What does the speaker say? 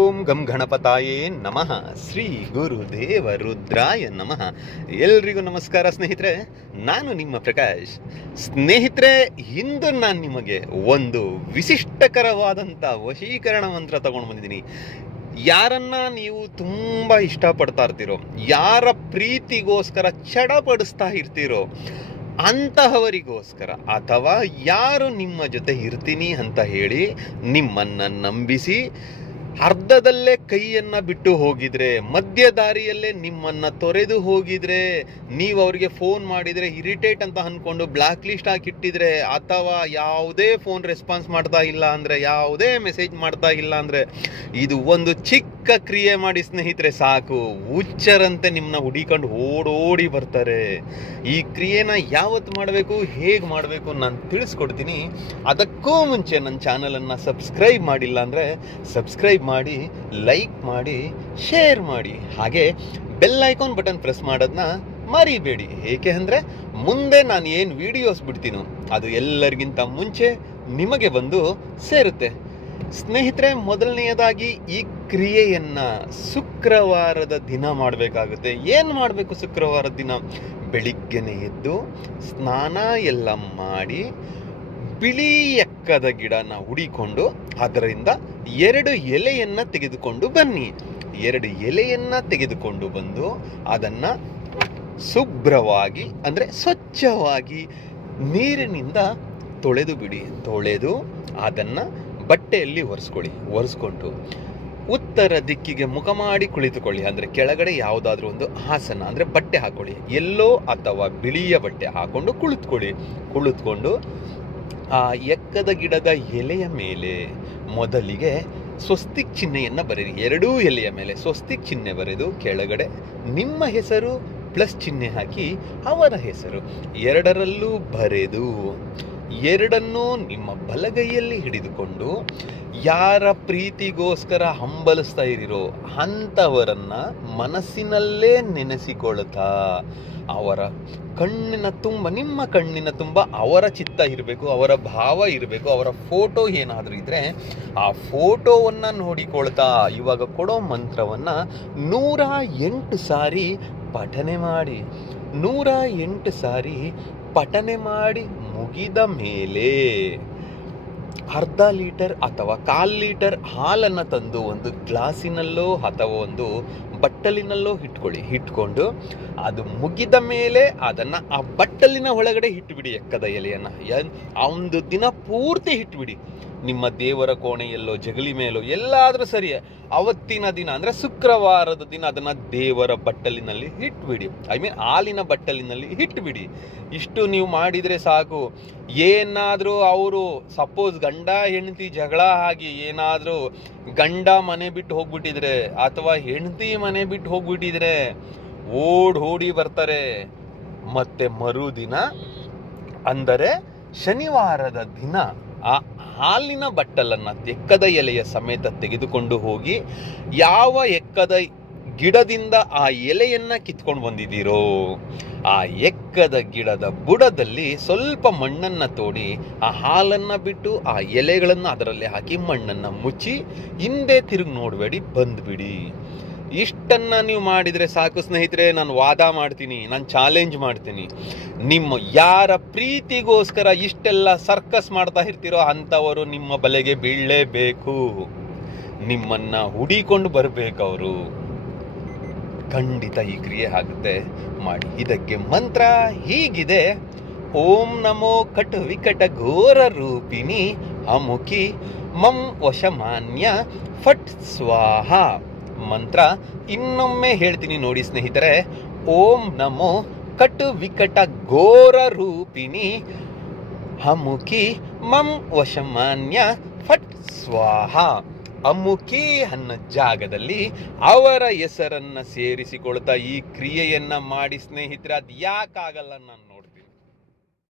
ಓಂ ಗಂ ಗಣಪತಾಯೇ ನಮಃ. ಶ್ರೀ ಗುರುದೇವ ರುದ್ರಾಯ ನಮಃ. ಎಲ್ರಿಗೂ ನಮಸ್ಕಾರ ಸ್ನೇಹಿತರೆ, ನಾನು ನಿಮ್ಮ ಪ್ರಕಾಶ್. ಸ್ನೇಹಿತರೆ, ಇಂದು ನಾನು ನಿಮಗೆ ಒಂದು ವಿಶಿಷ್ಟಕರವಾದಂಥ ವಶೀಕರಣ ಮಂತ್ರ ತಗೊಂಡು ಬಂದಿದ್ದೀನಿ. ಯಾರನ್ನ ನೀವು ತುಂಬ ಇಷ್ಟಪಡ್ತಾ ಇರ್ತೀರೋ, ಯಾರ ಪ್ರೀತಿಗೋಸ್ಕರ ಚಡಪಡಿಸ್ತಾ ಇರ್ತೀರೋ ಅಂತಹವರಿಗೋಸ್ಕರ, ಅಥವಾ ಯಾರು ನಿಮ್ಮ ಜೊತೆ ಇರ್ತೀನಿ ಅಂತ ಹೇಳಿ ನಿಮ್ಮನ್ನು ನಂಬಿಸಿ ಅರ್ಧದಲ್ಲೇ ಕೈಯನ್ನು ಬಿಟ್ಟು ಹೋಗಿದ್ರೆ, ಮಧ್ಯ ದಾರಿಯಲ್ಲೇ ನಿಮ್ಮನ್ನು ತೊರೆದು ಹೋಗಿದ್ರೆ, ನೀವು ಅವರಿಗೆ ಫೋನ್ ಮಾಡಿದರೆ ಇರಿಟೇಟ್ ಅಂತ ಅಂದ್ಕೊಂಡು ಬ್ಲ್ಯಾಕ್ ಲಿಸ್ಟ್ ಹಾಕಿಟ್ಟಿದ್ರೆ, ಅಥವಾ ಯಾವುದೇ ಫೋನ್ ರೆಸ್ಪಾನ್ಸ್ ಮಾಡ್ತಾ ಇಲ್ಲ ಅಂದರೆ, ಯಾವುದೇ ಮೆಸೇಜ್ ಮಾಡ್ತಾ ಇಲ್ಲ ಅಂದರೆ, ಇದು ಒಂದು ಚಿಕ್ಕ ಕ್ರಿಯೆ ಮಾಡಿ ಸ್ನೇಹಿತರೆ ಸಾಕು, ಹುಚ್ಚರಂತೆ ನಿಮ್ಮನ್ನ ಹುಡಿಕೊಂಡು ಓಡೋಡಿ ಬರ್ತಾರೆ. ಈ ಕ್ರಿಯೆನ ಯಾವತ್ತು ಮಾಡಬೇಕು, ಹೇಗೆ ಮಾಡಬೇಕು ನಾನು ತಿಳಿಸ್ಕೊಡ್ತೀನಿ. ಅದಕ್ಕೂ ಮುಂಚೆ ನನ್ನ ಚಾನಲನ್ನು ಸಬ್ಸ್ಕ್ರೈಬ್ ಮಾಡಿಲ್ಲ ಅಂದರೆ ಸಬ್ಸ್ಕ್ರೈಬ್ ಮಾಡಿ, ಲೈಕ್ ಮಾಡಿ, ಶೇರ್ ಮಾಡಿ, ಹಾಗೆ ಬೆಲ್ ಐಕಾನ್ ಬಟನ್ ಪ್ರೆಸ್ ಮಾಡೋದನ್ನ ಮರಿಬೇಡಿ. ಏಕೆ ಅಂದರೆ ಮುಂದೆ ನಾನು ಏನು ವಿಡಿಯೋಸ್ ಬಿಡ್ತೀನೋ ಅದು ಎಲ್ಲರಿಗಿಂತ ಮುಂಚೆ ನಿಮಗೆ ಬಂದು ಸೇರುತ್ತೆ. ಸ್ನೇಹಿತರೆ, ಮೊದಲನೆಯದಾಗಿ ಈ ಕ್ರಿಯೆಯನ್ನ ಶುಕ್ರವಾರದ ದಿನ ಮಾಡಬೇಕಾಗುತ್ತೆ. ಏನು ಮಾಡಬೇಕು ಶುಕ್ರವಾರದ ದಿನ? ಬೆಳಿಗ್ಗೆನೆ ಎದ್ದು ಸ್ನಾನ ಎಲ್ಲ ಮಾಡಿ ಬಿಳಿ ಎಕ್ಕದ ಗಿಡನ ಹುಡಿಕೊಂಡು ಅದರಿಂದ 2 ಎಲೆಯನ್ನ ತೆಗೆದುಕೊಂಡು ಬನ್ನಿ. 2 ಎಲೆಯನ್ನ ತೆಗೆದುಕೊಂಡು ಬಂದು ಅದನ್ನ ಶುಭ್ರವಾಗಿ ಅಂದರೆ ಸ್ವಚ್ಛವಾಗಿ ನೀರಿನಿಂದ ತೊಳೆದು ಬಿಡಿ. ತೊಳೆದು ಅದನ್ನ ಬಟ್ಟೆಯಲ್ಲಿ ಒರೆಸ್ಕೊಂಡು ಉತ್ತರ ದಿಕ್ಕಿಗೆ ಮುಖ ಮಾಡಿ ಕುಳಿತುಕೊಳ್ಳಿ. ಅಂದರೆ ಕೆಳಗಡೆ ಯಾವುದಾದ್ರೂ ಒಂದು ಆಸನ ಅಂದರೆ ಬಟ್ಟೆ ಹಾಕೊಳ್ಳಿ, ಎಲ್ಲೋ ಅಥವಾ ಬಿಳಿಯ ಬಟ್ಟೆ ಹಾಕೊಂಡು ಕುಳಿತುಕೊಂಡು ಆ ಎಕ್ಕದ ಗಿಡದ ಎಲೆಯ ಮೇಲೆ ಮೊದಲಿಗೆ ಸ್ವಸ್ತಿಕ್ ಚಿಹ್ನೆಯನ್ನು ಬರೆಯಿರಿ. 2 ಎಲೆಯ ಮೇಲೆ ಸ್ವಸ್ತಿಕ್ ಚಿಹ್ನೆ ಬರೆದು ಕೆಳಗಡೆ ನಿಮ್ಮ ಹೆಸರು ಪ್ಲಸ್ ಚಿಹ್ನೆ ಹಾಕಿ ಅವರ ಹೆಸರು 2ರಲ್ಲೂ ಬರೆದು 2ನ್ನೂ ನಿಮ್ಮ ಬಲಗೈಯಲ್ಲಿ ಹಿಡಿದುಕೊಂಡು ಯಾರ ಪ್ರೀತಿಗೋಸ್ಕರ ಹಂಬಲಿಸ್ತಾ ಇರೋ ಅಂಥವರನ್ನ ಮನಸ್ಸಿನಲ್ಲೇ ನೆನೆಸಿಕೊಳ್ತಾ ಅವರ ಕಣ್ಣಿನ ತುಂಬ, ನಿಮ್ಮ ಕಣ್ಣಿನ ತುಂಬ ಅವರ ಚಿತ್ತ ಇರಬೇಕು, ಅವರ ಭಾವ ಇರಬೇಕು. ಅವರ ಫೋಟೋ ಏನಾದರೂ ಇದ್ರೆ ಆ ಫೋಟೋವನ್ನು ನೋಡಿಕೊಳ್ತಾ ಇವಾಗ ಕೊಡೋ ಮಂತ್ರವನ್ನು 108 ಸಾರಿ ಪಠನೆ ಮಾಡಿ. 108 ಸಾರಿ ಪಠನೆ ಮಾಡಿ ಮುಗಿದ ಮೇಲೆ ಅರ್ಧ ಲೀಟರ್ ಅಥವಾ 1/4 ಲೀಟರ್ ಹಾಲನ್ನು ತಂದು ಒಂದು ಗ್ಲಾಸಿನಲ್ಲೋ ಅಥವಾ ಒಂದು ಬಟ್ಟಲಿನಲ್ಲೋ ಇಟ್ಕೊಂಡು ಅದು ಮುಗಿದ ಮೇಲೆ ಅದನ್ನು ಆ ಬಟ್ಟಲಿನ ಒಳಗಡೆ ಇಟ್ಟುಬಿಡಿ. ಎಕ್ಕದ ಎಲೆಯನ್ನು ಒಂದು ದಿನ ಪೂರ್ತಿ ಇಟ್ಬಿಡಿ. ನಿಮ್ಮ ದೇವರ ಕೋಣೆಯಲ್ಲೋ ಜಗಲಿ ಮೇಲೋ ಎಲ್ಲಾದರೂ ಸರಿ, ಅವತ್ತಿನ ದಿನ ಅಂದರೆ ಶುಕ್ರವಾರದ ದಿನ ಅದನ್ನು ದೇವರ ಬಟ್ಟಲಿನಲ್ಲಿ ಇಟ್ಬಿಡಿ. ಹಾಲಿನ ಬಟ್ಟಲಿನಲ್ಲಿ ಇಟ್ಬಿಡಿ. ಇಷ್ಟು ನೀವು ಮಾಡಿದರೆ ಸಾಕು. ಏನಾದರೂ ಅವರು ಸಪೋಸ್ ಗಂಡ ಹೆಂಡತಿ ಜಗಳ ಆಗಿ ಏನಾದರೂ ಗಂಡ ಮನೆ ಬಿಟ್ಟು ಹೋಗ್ಬಿಟ್ಟಿದ್ರೆ ಅಥವಾ ಹೆಂಡತಿ ಮನೆ ಬಿಟ್ಟು ಹೋಗ್ಬಿಟ್ಟಿದ್ರೆ ಓಡಿ ಬರ್ತಾರೆ. ಮತ್ತೆ ಮರುದಿನ ಅಂದರೆ ಶನಿವಾರದ ದಿನ ಆ ಹಾಲಿನ ಬಟ್ಟಲನ್ನು ಎಕ್ಕದ ಎಲೆಯ ಸಮೇತ ತೆಗೆದುಕೊಂಡು ಹೋಗಿ ಯಾವ ಎಕ್ಕದ ಗಿಡದಿಂದ ಆ ಎಲೆಯನ್ನ ಕಿತ್ಕೊಂಡು ಬಂದಿದ್ದೀರೋ ಆ ಎಕ್ಕದ ಗಿಡದ ಬುಡದಲ್ಲಿ ಸ್ವಲ್ಪ ಮಣ್ಣನ್ನು ತೋಡಿ ಆ ಹಾಲನ್ನು ಬಿಟ್ಟು ಆ ಎಲೆಗಳನ್ನು ಅದರಲ್ಲಿ ಹಾಕಿ ಮಣ್ಣನ್ನು ಮುಚ್ಚಿ ಹಿಂದೆ ತಿರುಗಿ ನೋಡಬೇಡಿ, ಬಂದ್ಬಿಡಿ. ಇಷ್ಟನ್ನ ನೀವು ಮಾಡಿದರೆ ಸಾಕು ಸ್ನೇಹಿತರೆ. ನಾನು ವಾದ ಮಾಡ್ತೀನಿ, ನಾನು ಚಾಲೆಂಜ್ ಮಾಡ್ತೀನಿ, ನಿಮ್ಮ ಯಾರ ಪ್ರೀತಿಗೋಸ್ಕರ ಇಷ್ಟೆಲ್ಲ ಸರ್ಕಸ್ ಮಾಡ್ತಾ ಇರ್ತೀರೋ ಅಂಥವರು ನಿಮ್ಮ ಬಲೆಗೆ ಬೀಳಲೇಬೇಕು. ನಿಮ್ಮನ್ನ ಹುಡಿಕೊಂಡು ಬರಬೇಕು ಅವರು. ಖಂಡಿತ ಈ ಕ್ರಿಯೆ ಆಗುತ್ತೆ, ಮಾಡಿ. ಇದಕ್ಕೆ ಮಂತ್ರ ಹೀಗಿದೆ: ಓಂ ನಮೋ ಕಟು ವಿಕಟ ಘೋರ ರೂಪಿಣಿ ಅಮುಖಿ ಮಂ ವಶಮಾನ್ಯ ಫಟ್ ಸ್ವಾಹ. ಮಂತ್ರ ಇನ್ನೊಮ್ಮೆ ಹೇಳ್ತೀನಿ ನೋಡಿ ಸ್ನೇಹಿತರೆ. ಓಂ ನಮೋ ಕಟು ವಿಕಟ ಘೋರ ರೂಪಿಣಿ ಅಮುಖಿ ಮಂ ವಶಮಾನ್ಯ ಫಟ್ ಸ್ವಾಹ. ಅಮುಖಿ ಅನ್ನೋ ಜಾಗದಲ್ಲಿ ಅವರ ಹೆಸರನ್ನ ಸೇರಿಸಿಕೊಳ್ತಾ ಈ ಕ್ರಿಯೆಯನ್ನ ಮಾಡಿ ಸ್ನೇಹಿತರೆ. ಅದು ಯಾಕಾಗಲ್ಲ ನಾನು ನೋಡ್ತೀನಿ.